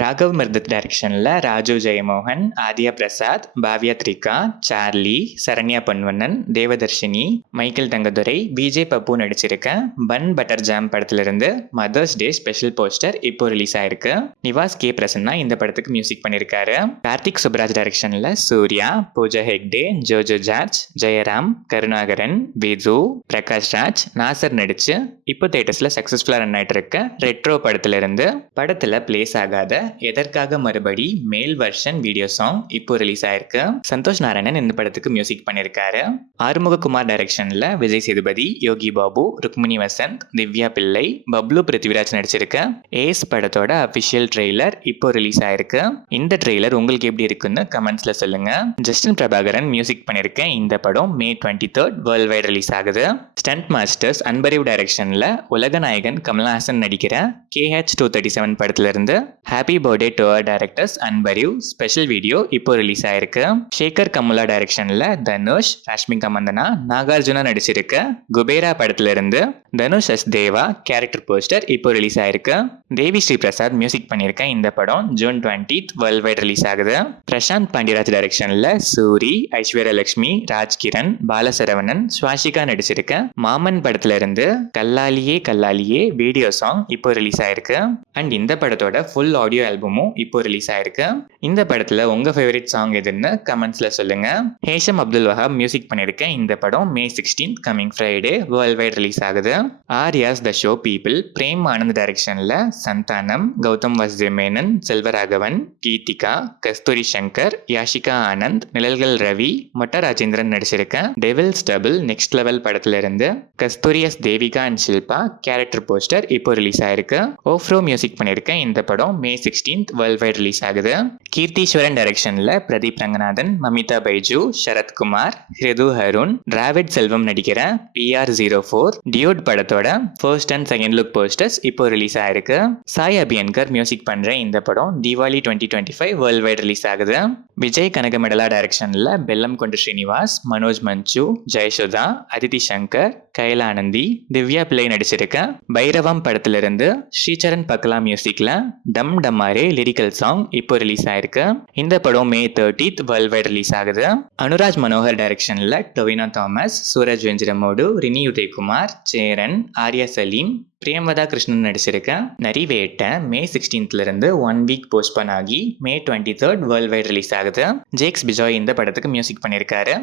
ராகவ் மிர்தத் டைரக்ஷனில் ராஜு ஜெயமோகன், ஆதியா Prasad, Bhavya த்ரிகா, Charlie, Saranya Ponvannan, Devadarshini, Michael Thangadurai, Vijay பப்பு நடிச்சிருக்க bun butter jam படத்திலிருந்து mother's day special poster இப்போ ரிலீஸ் ஆயிருக்கு. நிவாஸ் கே பிரசன்னா இந்த படத்துக்கு மியூசிக் பண்ணியிருக்காரு. கார்த்திக் சுப்ராஜ் டைரக்ஷனில் சூர்யா, பூஜா ஹெக்டே, ஜோஜோ ஜார்ஜ், ஜெயராம், கருணாகரன், விஜு, பிரகாஷ் ராஜ், நாசர் நடிச்சு இப்போ தியேட்டர்ஸில் சக்ஸஸ்ஃபுல்லாக ரன் ஆகிட்டு இருக்க ரெட்ரோ படத்திலிருந்து படத்தில் பிளேஸ் ஆகாத எதற்காக மறுபடி மேல் வெர்ஷன் வீடியோ சாங் இப்போ ரிலீஸ் ஆயிருக்கு. சந்தோஷ் நாராயணன் இந்த படத்துக்கு மியூசிக் பண்ணியிருக்காரு. ஆறுமுககுமார் டைரக்ஷனில் விஜய் சேதுபதி, யோகி பாபு, ருக்மிணி வசந்த், திவ்யா பிள்ளை, பப்ளு பிருத்திவிராஜ் நடிச்சிருக்க ஏஸ் படத்தோட அஃபிஷியல் ட்ரெய்லர் இப்போ ரிலீஸ் ஆயிருக்கு. இந்த ட்ரெய்லர் உங்களுக்கு எப்படி இருக்குன்னு கமெண்ட்ஸ்ல சொல்லுங்க. ஜஸ்டின் பிரபாகரன் மியூசிக் பண்ணியிருக்க இந்த படம் May 23 வேர்ல்ட் வைட் ரிலீஸ் ஆகுது. ஸ்டண்ட் மாஸ்டர்ஸ் அன்பரிவ் டைரக்ஷன்ல உலகநாயகன் கமல்ஹாசன் நடிக்கிற KH-237 படத்துல இருந்து happy birthday to our directors Anbariv special video இப்போ ரிலீஸ் ஆயிருக்கு. சேகர் கமுலா டைரக்ஷன்ல தனுஷ், ராஷ்மிகா மந்தனா, நாகார்ஜுனா நடிச்சிருக்க குபேரா படத்துல இருந்து தனுஷ் எஸ் தேவா கேரக்டர் போஸ்டர் இப்போ ரிலீஸ் ஆயிருக்கு. தேவி ஸ்ரீ பிரசாத் மியூசிக் பண்ணியிருக்க இந்த படம் June 20 வேர்ல்ட் வைட் ரிலீஸ் ஆகுது. பிரசாந்த் பாண்டியராஜ் டைரக்ஷன்ல சூரி, ஐஸ்வர்யா லட்சுமி, ராஜ்கிரண், பாலசரவணன், ஸ்வாசிகா நடிச்சிருக்க மாமன் படத்துல இருந்து கல்லாலியே கல்லாலியே வீடியோ சாங் இப்போ ரிலீஸ் ஆயிருக்கு. அண்ட் இந்த படத்தோட ஃபுல் ஆடியோ ஆல்பமும் இப்போ ரிலீஸ் ஆயிருக்கு. இந்த படத்துல உங்க ஃபேவரட் சாங் எதுன்னு கமெண்ட்ஸ்ல சொல்லுங்க. ஹேஷம் அப்துல் வஹாப் மியூசிக் பண்ணியிருக்க இந்த படம் May 16 coming Friday world wide release ஆகுது. Arya's the show people Prem Anand டைரக்ஷன்ல சந்தானம், கௌதம் வாசுதேவ், செல்வராகவன், கீதிகா, கஸ்தூரி சங்கர், யாஷிகா ஆனந்த், நிழல்கள் ரவி, மொட்ட ராஜேந்திரன் நடிச்சிருக்க டெவில்ஸ் டபுள் நெக்ஸ்ட் லெவல் படத்துல இருந்து Kasthuri S Devika and Shilpa character poster இப்போ ரிலீஸ் ஆயிருக்கு. ஓஃப்ரோ மியூசிக் பண்ணியிருக்க இந்த படம் May 16 வேர்ல்ட் வைட் ரிலீஸ் ஆகுது. கீர்த்தீஸ்வரன் டைரக்ஷன்ல பிரதீப் ரங்கநாதன், மமிதா பைஜு, சரத்குமார், ஹிருது ஹருண், டிராவிட் செல்வம் நடிக்கிற PR-04 டியூட் படத்தோட first and second look posters இப்போ ரிலீஸ் ஆயிருக்கு. சாய் அபியன்கர் மியூசிக் பண்ற இந்த படம் தீபாவளி 2025 வேர்ல்ட் வைட் ரிலீஸ் ஆகுது. விஜய் கனகமெடலா டைரக்ஷன்ல பெல்லம் கொண்ட ஸ்ரீனிவாஸ், மனோஜ் மஞ்சு, ஜெயசுதா, அதிதி சங்கர், கைலானந்தி, திவ்யா பிள்ளை நடிச்சிருக்க பைரவம் படத்துல இருந்து ஸ்ரீசரண் பக்லா மியூசிக்ல டம் டம்மாரே லிரிக்கல் சாங் இப்போ ரிலீஸ் ஆயிருக்கு. இந்த படம் May 30 வேர்ல்ட் வைட் ரிலீஸ் ஆகுது. அனுராஜ் மனோகர் டைரக்ஷன்ல டொவினோ தாமஸ், சூரஜ் வெஞ்சிரமோடு, ரினி உதயகுமார், சேரன், ஆர்யா சலீம், பிரியமதா கிருஷ்ணன் நடிச்சிருக்க நரிவேட்ட May 16 இருந்து 1 வீக் போஸ்ட்போன் ஆகி May 23 வேர்ல்ட் வைட் ரிலீஸ் ஆகுது. ஜேக்ஸ் பிஜாய் இந்த படத்துக்கு மியூசிக் பண்ணியிருக்காரு.